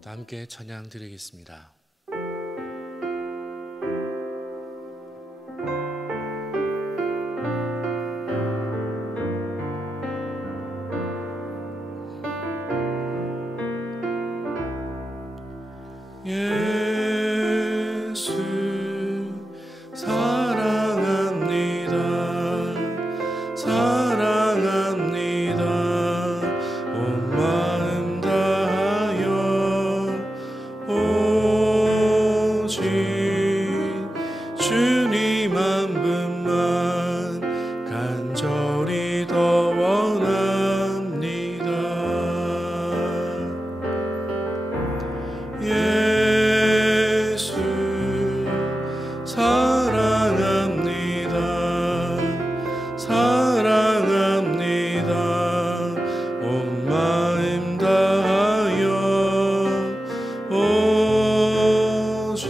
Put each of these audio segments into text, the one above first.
다 함께 찬양 드리겠습니다. 예수 사랑합니다. 사랑합니다. 온 마음 다하여 오직 주님 한 분만 간절히 더 원합니다. 예수 사랑합니다. 사랑합니다. 온 마음 다하여 오직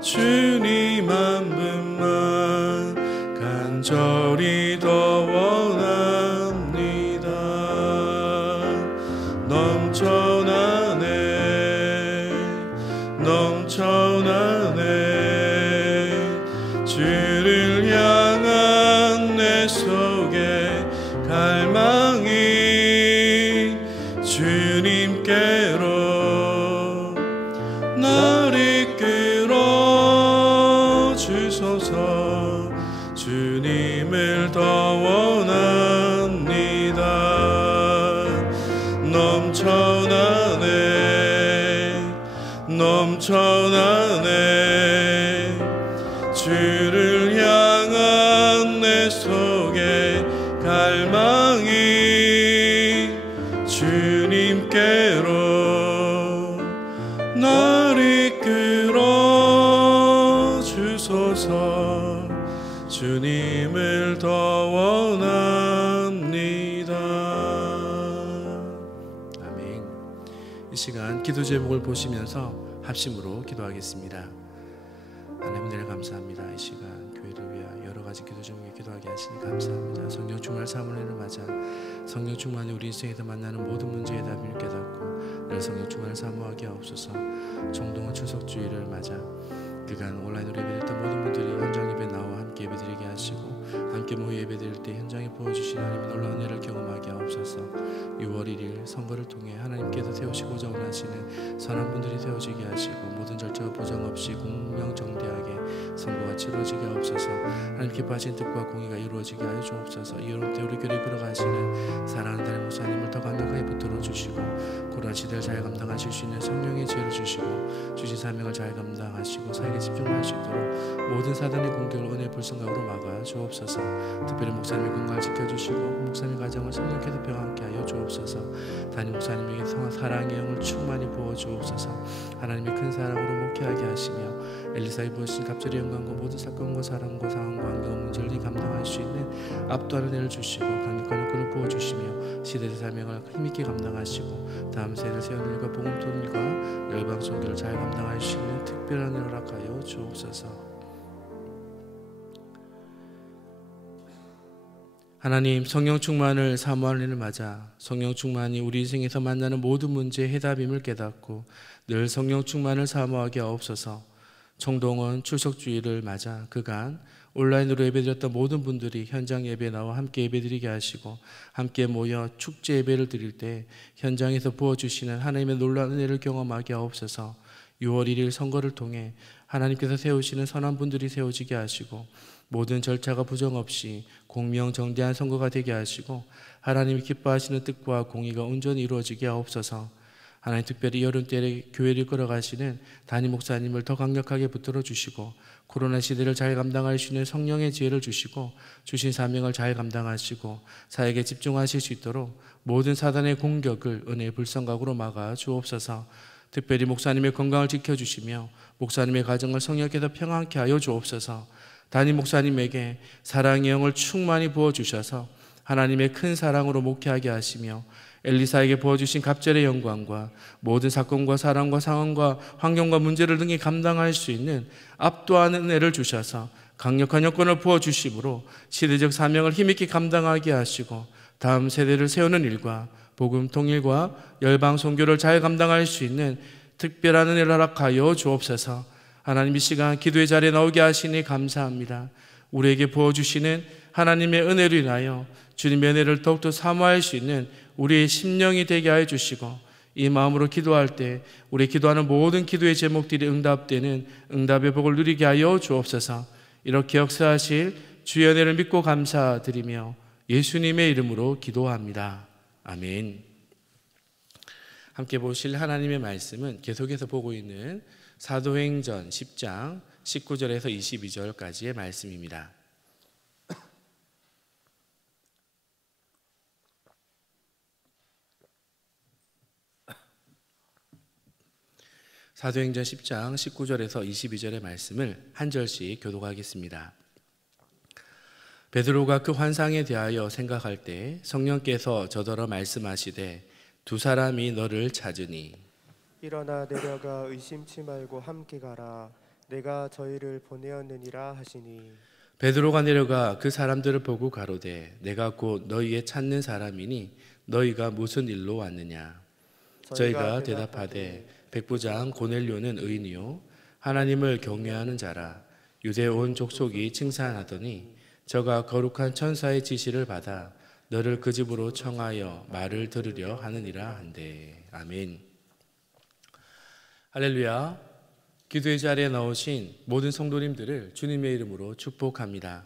주님 한 분만 간절히 더 원합니다. 넘쳐나네 주를 향한 내 속에 갈망이 주님께로 날 이끌어 주소서. 주님을 더 원합니다. 넘쳐나네 주를 향한 내 속에 갈망이 주님께로 날 이끌어 주소서. 주님을 더 원합니다. 아멘. 이 시간 기도 제목을 보시면서 합심으로 기도하겠습니다. 하나님 은혜를 감사합니다. 이 시간 교회를 위하여 여러 가지 기도 제목에 기도하게 하시니 감사합니다. 성령 충만을 사모하는 맞아 성령 충만이 우리 인생에서 만나는 모든 문제의 답을 깨닫고 늘 성령 충만을 사모하게 하옵소서. 총동원 추석주의를 맞아 그간 온라인으로 예배드렸던 모든 분들이 현장 예배 나와 함께 예배드리게 하시고 함께 모여 예배드릴 때 현장에 부어주신 하나님의 놀라운 은혜를 경험하게 하옵소서. 6월 1일 선거를 통해 하나님께서 세우시고자 원하시는 선한 분들이 세워지게 하시고 모든 절차와 보장 없이 공명정대하게 선거가 치러지게 하옵소서. 하나님 기뻐하신 뜻과 공의가 이루어지게 하여 주옵소서. 이 여름 때 우리 교회를 걸어가시는 사랑하는 담임 목사님을 더 강력하게 붙들어 주시고 고난 시대를 잘 감당하실 수 있는 성령의 지혜를 주시고 주신 사명을 잘 감당하시고 사역에 집중할 수 있도록 모든 사단의 공격을 은혜의 불성각으로 막아 주옵소서. 특별히 목사님의 건강을 지켜주시고 목사님 가정을 성령께서 평안케 하여 주옵소서. 담임 목사님에게 사랑의 영을 충만히 부어 주옵소서. 하나님의 큰 사랑으로 목회하게 하시며 엘리사에 부으신 갑절의 영광과 모든 사건과 사랑과 상황과 환경과 문제를 감당할 수 있는 압도하는 은혜를 주시고 강력한 여건을 부어주시며 시대의 사명을 힘있게 감당하시고 다음 세대를 세우는 일과 복음 도움과 열방 선교를 잘 감당할 수 있는 특별한 은혜를 허락하여 주옵소서. 하나님, 성령 충만을 사모하는 일을 맞아 성령 충만이 우리 인생에서 만나는 모든 문제의 해답임을 깨닫고 늘 성령 충만을 사모하게 하옵소서. 총동원 출석주의를 맞아 그간 온라인으로 예배드렸던 모든 분들이 현장 예배에 나와 함께 예배드리게 하시고 함께 모여 축제 예배를 드릴 때 현장에서 부어주시는 하나님의 놀라운 은혜를 경험하게 하옵소서. 6월 1일 선거를 통해 하나님께서 세우시는 선한 분들이 세워지게 하시고 모든 절차가 부정없이 공명정대한 선거가 되게 하시고 하나님이 기뻐하시는 뜻과 공의가 온전히 이루어지게 하옵소서. 하나님, 특별히 여름때 교회를 걸어가시는 담임 목사님을 더 강력하게 붙들어 주시고 코로나 시대를 잘 감당할 수 있는 성령의 지혜를 주시고 주신 사명을 잘 감당하시고 사역에 집중하실 수 있도록 모든 사단의 공격을 은혜의 불성각으로 막아 주옵소서. 특별히 목사님의 건강을 지켜주시며 목사님의 가정을 성령께서 평안케 하여 주옵소서. 담임 목사님에게 사랑의 영을 충만히 부어주셔서 하나님의 큰 사랑으로 목회하게 하시며 엘리사에게 부어주신 갑절의 영광과 모든 사건과 사랑과 상황과 환경과 문제를 등에 감당할 수 있는 압도하는 은혜를 주셔서 강력한 여건을 부어주심으로 시대적 사명을 힘있게 감당하게 하시고 다음 세대를 세우는 일과 복음 통일과 열방 선교를 잘 감당할 수 있는 특별한 은혜를 허락하여 주옵소서. 하나님, 이 시간 기도의 자리에 나오게 하시니 감사합니다. 우리에게 부어주시는 하나님의 은혜로 인하여 주님의 은혜를 더욱더 사모할 수 있는 우리의 심령이 되게 하여 주시고, 이 마음으로 기도할 때 우리 기도하는 모든 기도의 제목들이 응답되는 응답의 복을 누리게 하여 주옵소서. 이렇게 역사하실 주의 은혜를 믿고 감사드리며 예수님의 이름으로 기도합니다. 아멘. 함께 보실 하나님의 말씀은 계속해서 보고 있는 사도행전 10장 19절에서 22절까지의 말씀입니다. 사도행전 10장 19절에서 22절의 말씀을 한 절씩 교독하겠습니다. 베드로가 그 환상에 대하여 생각할 때 성령께서 저더러 말씀하시되 두 사람이 너를 찾으니 일어나 내려가 의심치 말고 함께 가라. 내가 저희를 보내었느니라 하시니 베드로가 내려가 그 사람들을 보고 가로되 내가 곧 너희의 찾는 사람이니 너희가 무슨 일로 왔느냐. 저희가 대답하되 백부장 고넬료는 의인이요 하나님을 경외하는 자라. 유대 온 족속이 칭찬하더니 저가 거룩한 천사의 지시를 받아 너를 그 집으로 청하여 말을 들으려 하느니라 한대. 아멘. 할렐루야. 기도의 자리에 나오신 모든 성도님들을 주님의 이름으로 축복합니다.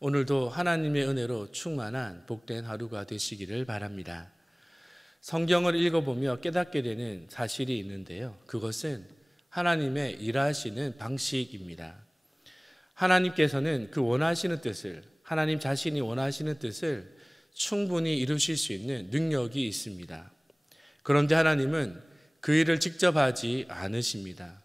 오늘도 하나님의 은혜로 충만한 복된 하루가 되시기를 바랍니다. 성경을 읽어보며 깨닫게 되는 사실이 있는데요, 그것은 하나님의 일하시는 방식입니다. 하나님께서는 그 원하시는 뜻을, 하나님 자신이 원하시는 뜻을 충분히 이루실 수 있는 능력이 있습니다. 그런데 하나님은 그 일을 직접 하지 않으십니다.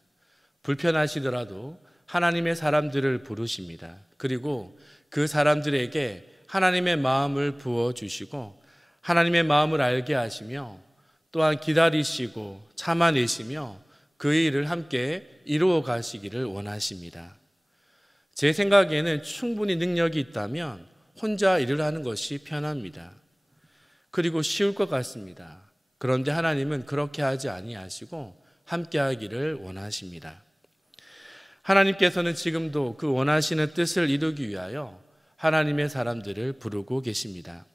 불편하시더라도 하나님의 사람들을 부르십니다. 그리고 그 사람들에게 하나님의 마음을 부어주시고 하나님의 마음을 알게 하시며 또한 기다리시고 참아내시며 그 일을 함께 이루어 가시기를 원하십니다. 제 생각에는 충분히 능력이 있다면 혼자 일을 하는 것이 편합니다. 그리고 쉬울 것 같습니다. 그런데 하나님은 그렇게 하지 아니하시고 함께 하기를 원하십니다. 하나님께서는 지금도 그 원하시는 뜻을 이루기 위하여 하나님의 사람들을 부르고 계십니다.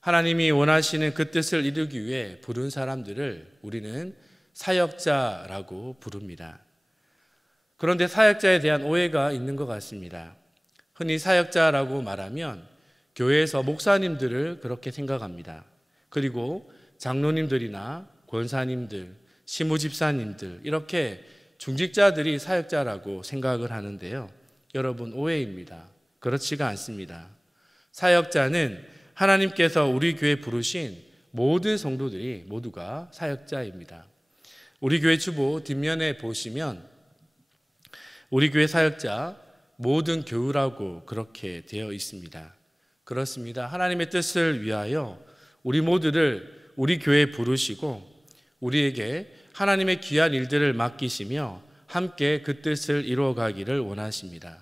하나님이 원하시는 그 뜻을 이루기 위해 부른 사람들을 우리는 사역자라고 부릅니다. 그런데 사역자에 대한 오해가 있는 것 같습니다. 흔히 사역자라고 말하면 교회에서 목사님들을 그렇게 생각합니다. 그리고 장로님들이나 권사님들, 시무집사님들, 이렇게 중직자들이 사역자라고 생각을 하는데요, 여러분, 오해입니다. 그렇지가 않습니다. 사역자는 하나님께서 우리 교회에 부르신 모든 성도들이 모두가 사역자입니다. 우리 교회 주보 뒷면에 보시면 우리 교회 사역자 모든 교우라고 그렇게 되어 있습니다. 그렇습니다. 하나님의 뜻을 위하여 우리 모두를 우리 교회에 부르시고 우리에게 하나님의 귀한 일들을 맡기시며 함께 그 뜻을 이루어가기를 원하십니다.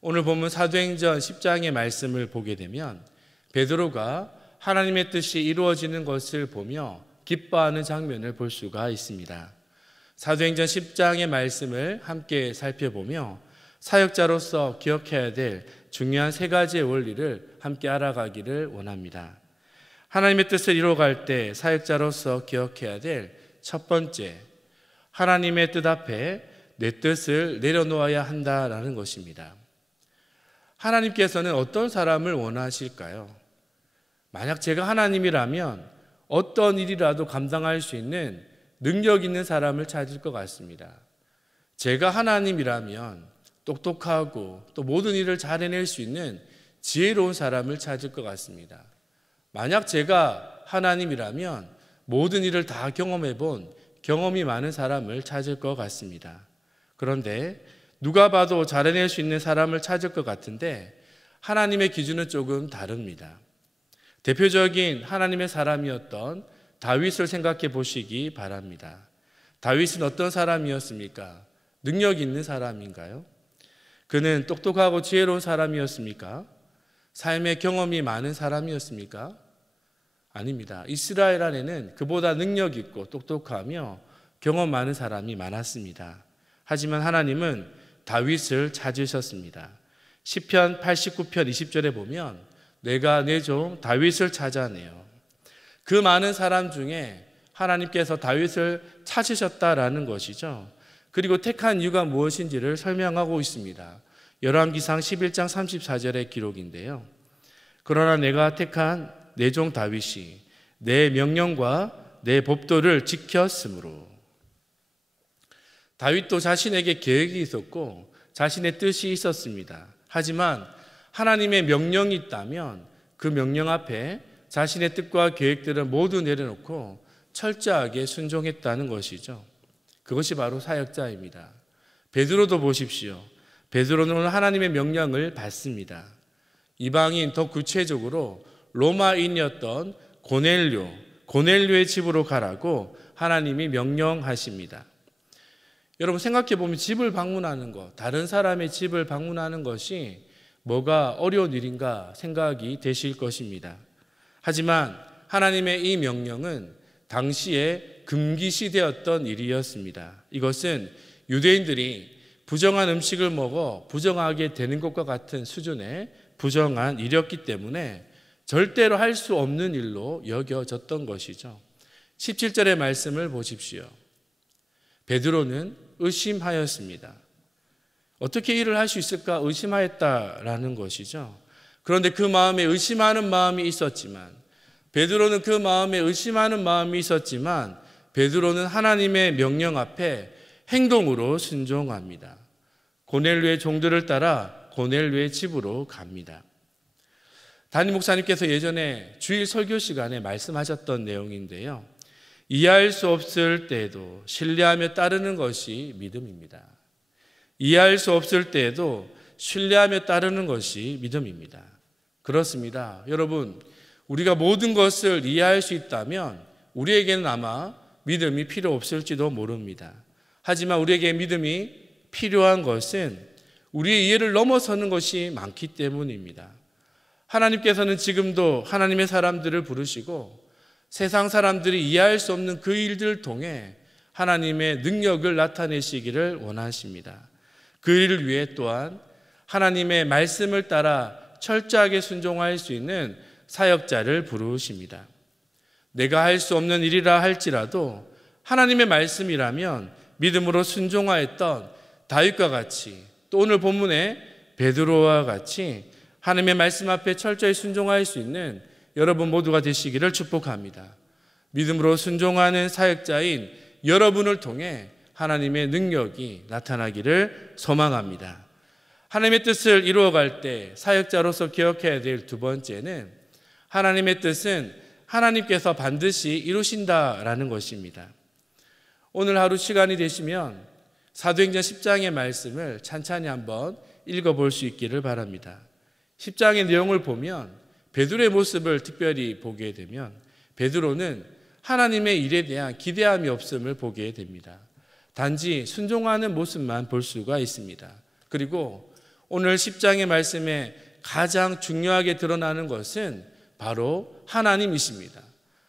오늘 보면 사도행전 10장의 말씀을 보게 되면 베드로가 하나님의 뜻이 이루어지는 것을 보며 기뻐하는 장면을 볼 수가 있습니다. 사도행전 10장의 말씀을 함께 살펴보며 사역자로서 기억해야 될 중요한 세 가지의 원리를 함께 알아가기를 원합니다. 하나님의 뜻을 이루어갈 때 사역자로서 기억해야 될 첫 번째, 하나님의 뜻 앞에 내 뜻을 내려놓아야 한다라는 것입니다. 하나님께서는 어떤 사람을 원하실까요? 만약 제가 하나님이라면 어떤 일이라도 감당할 수 있는 능력 있는 사람을 찾을 것 같습니다. 제가 하나님이라면 똑똑하고 또 모든 일을 잘 해낼 수 있는 지혜로운 사람을 찾을 것 같습니다. 만약 제가 하나님이라면 모든 일을 다 경험해 본 경험이 많은 사람을 찾을 것 같습니다. 그런데 누가 봐도 잘 해낼 수 있는 사람을 찾을 것 같은데 하나님의 기준은 조금 다릅니다. 대표적인 하나님의 사람이었던 다윗을 생각해 보시기 바랍니다. 다윗은 어떤 사람이었습니까? 능력 있는 사람인가요? 그는 똑똑하고 지혜로운 사람이었습니까? 삶의 경험이 많은 사람이었습니까? 아닙니다. 이스라엘 안에는 그보다 능력 있고 똑똑하며 경험 많은 사람이 많았습니다. 하지만 하나님은 다윗을 찾으셨습니다. 시편 89편 20절에 보면 내가 내 종 다윗을 찾아내요. 그 많은 사람 중에 하나님께서 다윗을 찾으셨다라는 것이죠. 그리고 택한 이유가 무엇인지를 설명하고 있습니다. 열왕기상 11장 34절의 기록인데요. 그러나 내가 택한 내 종 다윗이 내 명령과 내 법도를 지켰으므로. 다윗도 자신에게 계획이 있었고 자신의 뜻이 있었습니다. 하지만 하나님의 명령이 있다면 그 명령 앞에 자신의 뜻과 계획들을 모두 내려놓고 철저하게 순종했다는 것이죠. 그것이 바로 사역자입니다. 베드로도 보십시오. 베드로는 하나님의 명령을 받습니다. 이방인, 더 구체적으로 로마인이었던 고넬료의 집으로 가라고 하나님이 명령하십니다. 여러분 생각해 보면 집을 방문하는 것, 다른 사람의 집을 방문하는 것이 뭐가 어려운 일인가 생각이 되실 것입니다. 하지만 하나님의 이 명령은 당시에 금기시되었던 일이었습니다. 이것은 유대인들이 부정한 음식을 먹어 부정하게 되는 것과 같은 수준의 부정한 일이었기 때문에 절대로 할 수 없는 일로 여겨졌던 것이죠. 17절의 말씀을 보십시오. 베드로는 의심하였습니다. 어떻게 일을 할 수 있을까 의심하였다라는 것이죠. 그런데 그 마음에 의심하는 마음이 있었지만, 베드로는 그 마음에 의심하는 마음이 있었지만 베드로는 하나님의 명령 앞에 행동으로 순종합니다. 고넬료의 종들을 따라 고넬료의 집으로 갑니다. 담임 목사님께서 예전에 주일 설교 시간에 말씀하셨던 내용인데요. 이해할 수 없을 때에도 신뢰하며 따르는 것이 믿음입니다. 이해할 수 없을 때에도 신뢰하며 따르는 것이 믿음입니다. 그렇습니다. 여러분, 우리가 모든 것을 이해할 수 있다면 우리에게는 아마 믿음이 필요 없을지도 모릅니다. 하지만 우리에게 믿음이 필요한 것은 우리의 이해를 넘어서는 것이 많기 때문입니다. 하나님께서는 지금도 하나님의 사람들을 부르시고 세상 사람들이 이해할 수 없는 그 일들을 통해 하나님의 능력을 나타내시기를 원하십니다. 그 일을 위해 또한 하나님의 말씀을 따라 철저하게 순종할 수 있는 사역자를 부르십니다. 내가 할 수 없는 일이라 할지라도 하나님의 말씀이라면 믿음으로 순종하였던 다윗과 같이, 또 오늘 본문의 베드로와 같이 하나님의 말씀 앞에 철저히 순종할 수 있는 여러분 모두가 되시기를 축복합니다. 믿음으로 순종하는 사역자인 여러분을 통해 하나님의 능력이 나타나기를 소망합니다. 하나님의 뜻을 이루어갈 때 사역자로서 기억해야 될 두 번째는 하나님의 뜻은 하나님께서 반드시 이루신다라는 것입니다. 오늘 하루 시간이 되시면 사도행전 10장의 말씀을 찬찬히 한번 읽어볼 수 있기를 바랍니다. 10장의 내용을 보면 베드로의 모습을 특별히 보게 되면 베드로는 하나님의 일에 대한 기대함이 없음을 보게 됩니다. 단지 순종하는 모습만 볼 수가 있습니다. 그리고 오늘 10장의 말씀에 가장 중요하게 드러나는 것은 바로 하나님이십니다.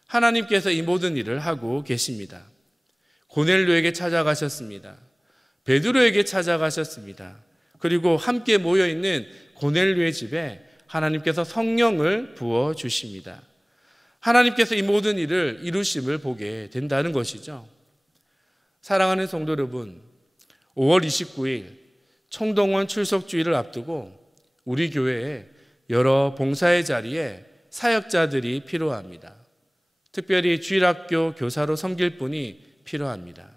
하나님께서 이 모든 일을 하고 계십니다. 고넬료에게 찾아가셨습니다. 베드로에게 찾아가셨습니다. 그리고 함께 모여있는 고넬료의 집에 하나님께서 성령을 부어주십니다. 하나님께서 이 모든 일을 이루심을 보게 된다는 것이죠. 사랑하는 성도 여러분, 5월 29일 총동원 출석주일을 앞두고 우리 교회에 여러 봉사의 자리에 사역자들이 필요합니다. 특별히 주일학교 교사로 섬길 분이 필요합니다.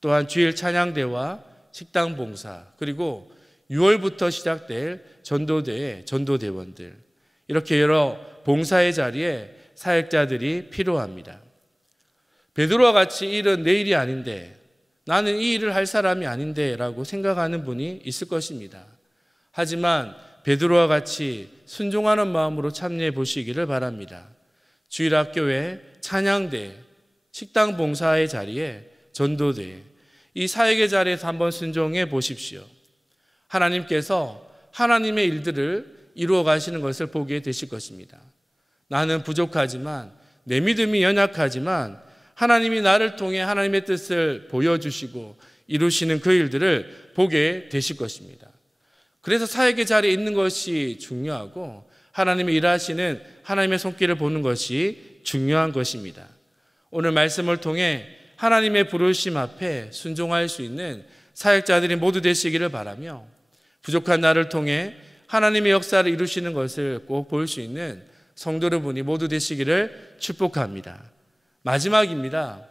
또한 주일 찬양대와 식당 봉사, 그리고 6월부터 시작될 전도대의 전도대원들, 이렇게 여러 봉사의 자리에 사역자들이 필요합니다. 베드로와 같이 이 일은 내 일이 아닌데, 나는 이 일을 할 사람이 아닌데 라고 생각하는 분이 있을 것입니다. 하지만 베드로와 같이 순종하는 마음으로 참여해 보시기를 바랍니다. 주일학교의 찬양대, 식당 봉사의 자리에 전도대, 이 사역의 자리에서 한번 순종해 보십시오. 하나님께서 하나님의 일들을 이루어 가시는 것을 보게 되실 것입니다. 나는 부족하지만 내 믿음이 연약하지만 하나님이 나를 통해 하나님의 뜻을 보여주시고 이루시는 그 일들을 보게 되실 것입니다. 그래서 사역의 자리에 있는 것이 중요하고 하나님이 일하시는 하나님의 손길을 보는 것이 중요한 것입니다. 오늘 말씀을 통해 하나님의 부르심 앞에 순종할 수 있는 사역자들이 모두 되시기를 바라며 부족한 나를 통해 하나님의 역사를 이루시는 것을 꼭 볼 수 있는 성도 여러분이 모두 되시기를 축복합니다. 마지막입니다.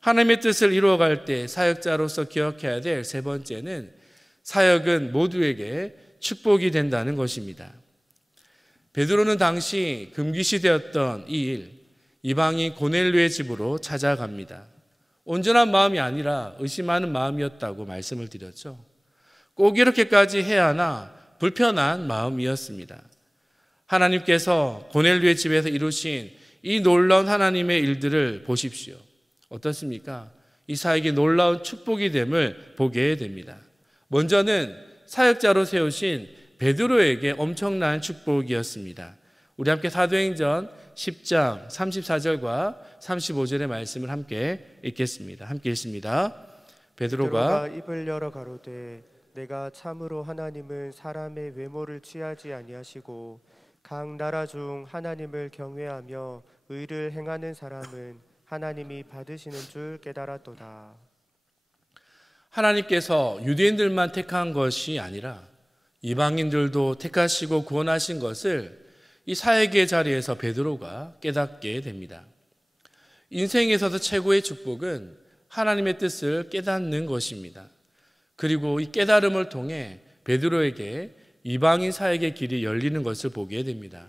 하나님의 뜻을 이루어갈 때 사역자로서 기억해야 될 세 번째는 사역은 모두에게 축복이 된다는 것입니다. 베드로는 당시 금기시되었던 이 일, 이방인 고넬료의 집으로 찾아갑니다. 온전한 마음이 아니라 의심하는 마음이었다고 말씀을 드렸죠. 꼭 이렇게까지 해야 하나 불편한 마음이었습니다. 하나님께서 고넬료의 집에서 이루신 이 놀라운 하나님의 일들을 보십시오. 어떻습니까? 이 사역이 놀라운 축복이 됨을 보게 됩니다. 먼저는 사역자로 세우신 베드로에게 엄청난 축복이었습니다. 우리 함께 사도행전 10장 34절과 35절의 말씀을 함께 읽겠습니다. 함께 읽습니다. 베드로가 입을 열어 가로되 내가 참으로 하나님은 사람의 외모를 취하지 아니하시고 각 나라 중 하나님을 경외하며 의를 행하는 사람은 하나님이 받으시는 줄 깨달았도다. 하나님께서 유대인들만 택한 것이 아니라 이방인들도 택하시고 구원하신 것을 이 사역의 자리에서 베드로가 깨닫게 됩니다. 인생에서도 최고의 축복은 하나님의 뜻을 깨닫는 것입니다. 그리고 이 깨달음을 통해 베드로에게 이방인 사역의 길이 열리는 것을 보게 됩니다.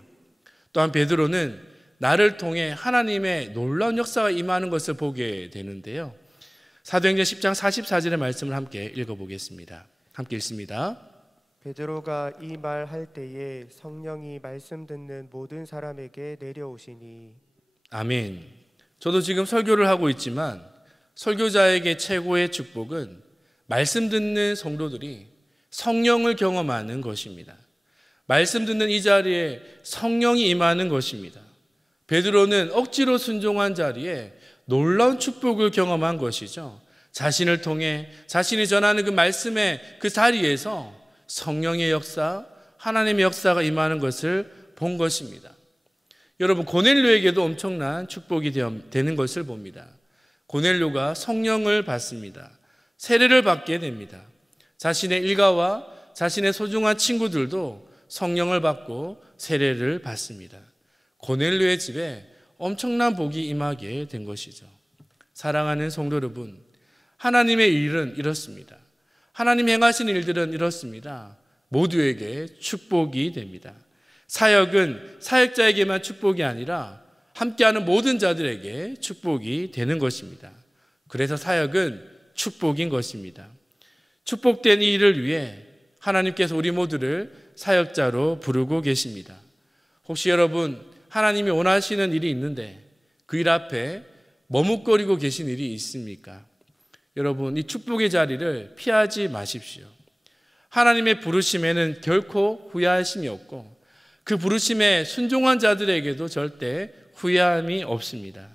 또한 베드로는 나를 통해 하나님의 놀라운 역사가 임하는 것을 보게 되는데요. 사도행전 10장 44절의 말씀을 함께 읽어보겠습니다. 함께 읽습니다. 베드로가 이 말 할 때에 성령이 말씀 듣는 모든 사람에게 내려오시니. 아멘. 저도 지금 설교를 하고 있지만 설교자에게 최고의 축복은 말씀 듣는 성도들이 성령을 경험하는 것입니다. 말씀 듣는 이 자리에 성령이 임하는 것입니다. 베드로는 억지로 순종한 자리에 놀라운 축복을 경험한 것이죠. 자신을 통해 자신이 전하는 그 말씀의 그 자리에서 성령의 역사, 하나님의 역사가 임하는 것을 본 것입니다. 여러분, 고넬료에게도 엄청난 축복이 되는 것을 봅니다. 고넬료가 성령을 받습니다. 세례를 받게 됩니다. 자신의 일가와 자신의 소중한 친구들도 성령을 받고 세례를 받습니다. 고넬료의 집에 엄청난 복이 임하게 된 것이죠. 사랑하는 성도 여러분, 하나님의 일은 이렇습니다. 하나님 행하시는 일들은 이렇습니다. 모두에게 축복이 됩니다. 사역은 사역자에게만 축복이 아니라 함께하는 모든 자들에게 축복이 되는 것입니다. 그래서 사역은 축복인 것입니다. 축복된 이 일을 위해 하나님께서 우리 모두를 사역자로 부르고 계십니다. 혹시 여러분, 하나님이 원하시는 일이 있는데 그 일 앞에 머뭇거리고 계신 일이 있습니까? 여러분, 이 축복의 자리를 피하지 마십시오. 하나님의 부르심에는 결코 후회하심이 없고 그 부르심에 순종한 자들에게도 절대 후회함이 없습니다.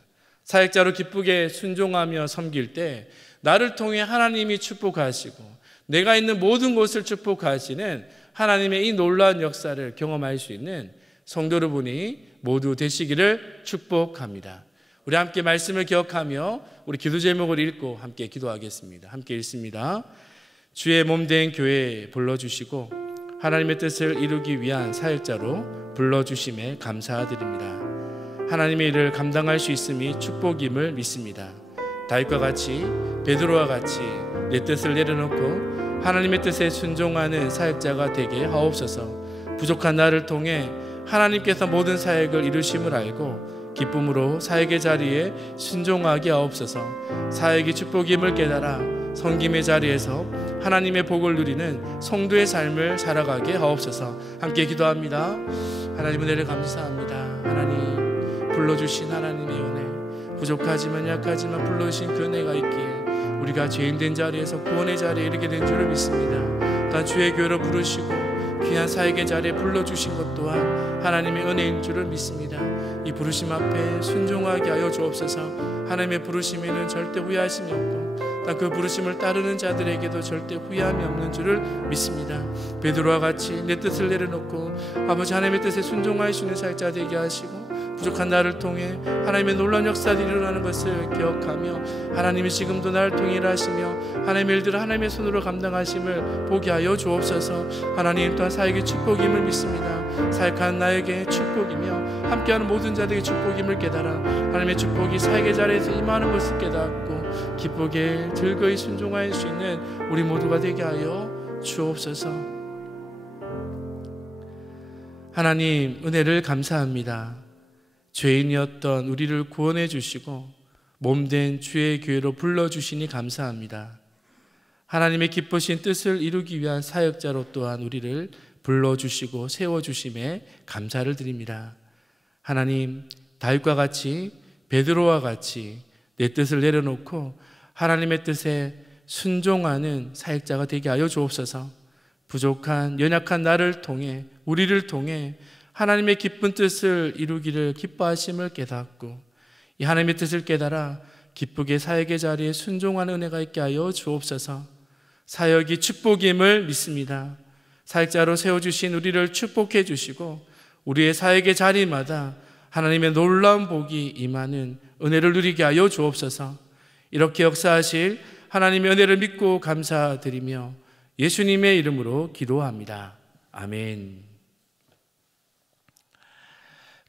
사역자로 기쁘게 순종하며 섬길 때 나를 통해 하나님이 축복하시고 내가 있는 모든 곳을 축복하시는 하나님의 이 놀라운 역사를 경험할 수 있는 성도 여러분이 모두 되시기를 축복합니다. 우리 함께 말씀을 기억하며 우리 기도 제목을 읽고 함께 기도하겠습니다. 함께 읽습니다. 주의 몸된 교회에 불러주시고 하나님의 뜻을 이루기 위한 사역자로 불러주심에 감사드립니다. 하나님의 일을 감당할 수 있음이 축복임을 믿습니다. 다윗과 같이 베드로와 같이 내 뜻을 내려놓고 하나님의 뜻에 순종하는 사역자가 되게 하옵소서. 부족한 나를 통해 하나님께서 모든 사역을 이루심을 알고 기쁨으로 사역의 자리에 순종하게 하옵소서. 사역이 축복임을 깨달아 섬김의 자리에서 하나님의 복을 누리는 성도의 삶을 살아가게 하옵소서. 함께 기도합니다. 하나님 은혜를 감사합니다. 하나님 불러주신 하나님의 은혜, 부족하지만 약하지만 불러주신 그 은혜가 있기에 우리가 죄인된 자리에서 구원의 자리에 이르게 된 줄을 믿습니다. 다 주의 교회를 부르시고 귀한 사역의 자리에 불러주신 것 또한 하나님의 은혜인 줄을 믿습니다. 이 부르심 앞에 순종하게 하여 주옵소서. 하나님의 부르심에는 절대 후회하심이 없고 그 부르심을 따르는 자들에게도 절대 후회함이 없는 줄을 믿습니다. 베드로와 같이 내 뜻을 내려놓고 아버지 하나님의 뜻에 순종할 수 있는 사역자 되게 하시고 부족한 나를 통해 하나님의 놀라운 역사들이 일어나는 것을 기억하며 하나님이 지금도 나를 통해 일하시며 하나님의 일들을 하나님의 손으로 감당하심을 보게 하여 주옵소서. 하나님 또한 사역의 축복임을 믿습니다. 사역하는 나에게 축복이며 함께하는 모든 자들에게 축복임을 깨달아 하나님의 축복이 사역의 자리에서 임하는 것을 깨닫고 기쁘게 즐거이 순종할 수 있는 우리 모두가 되게 하여 주옵소서. 하나님 은혜를 감사합니다. 죄인이었던 우리를 구원해 주시고 몸된 주의 교회로 불러주시니 감사합니다. 하나님의 기쁘신 뜻을 이루기 위한 사역자로 또한 우리를 불러주시고 세워주심에 감사를 드립니다. 하나님, 다윗과 같이 베드로와 같이 내 뜻을 내려놓고 하나님의 뜻에 순종하는 사역자가 되게 하여 주옵소서. 부족한 연약한 나를 통해 우리를 통해 하나님의 기쁜 뜻을 이루기를 기뻐하심을 깨닫고 이 하나님의 뜻을 깨달아 기쁘게 사역의 자리에 순종하는 은혜가 있게 하여 주옵소서. 사역이 축복임을 믿습니다. 사역자로 세워주신 우리를 축복해 주시고 우리의 사역의 자리마다 하나님의 놀라운 복이 임하는 은혜를 누리게 하여 주옵소서. 이렇게 역사하실 하나님의 은혜를 믿고 감사드리며 예수님의 이름으로 기도합니다. 아멘.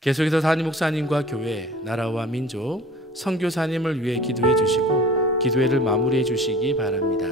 계속해서 담임 목사님과 교회, 나라와 민족, 선교사님을 위해 기도해 주시고 기도회를 마무리해 주시기 바랍니다.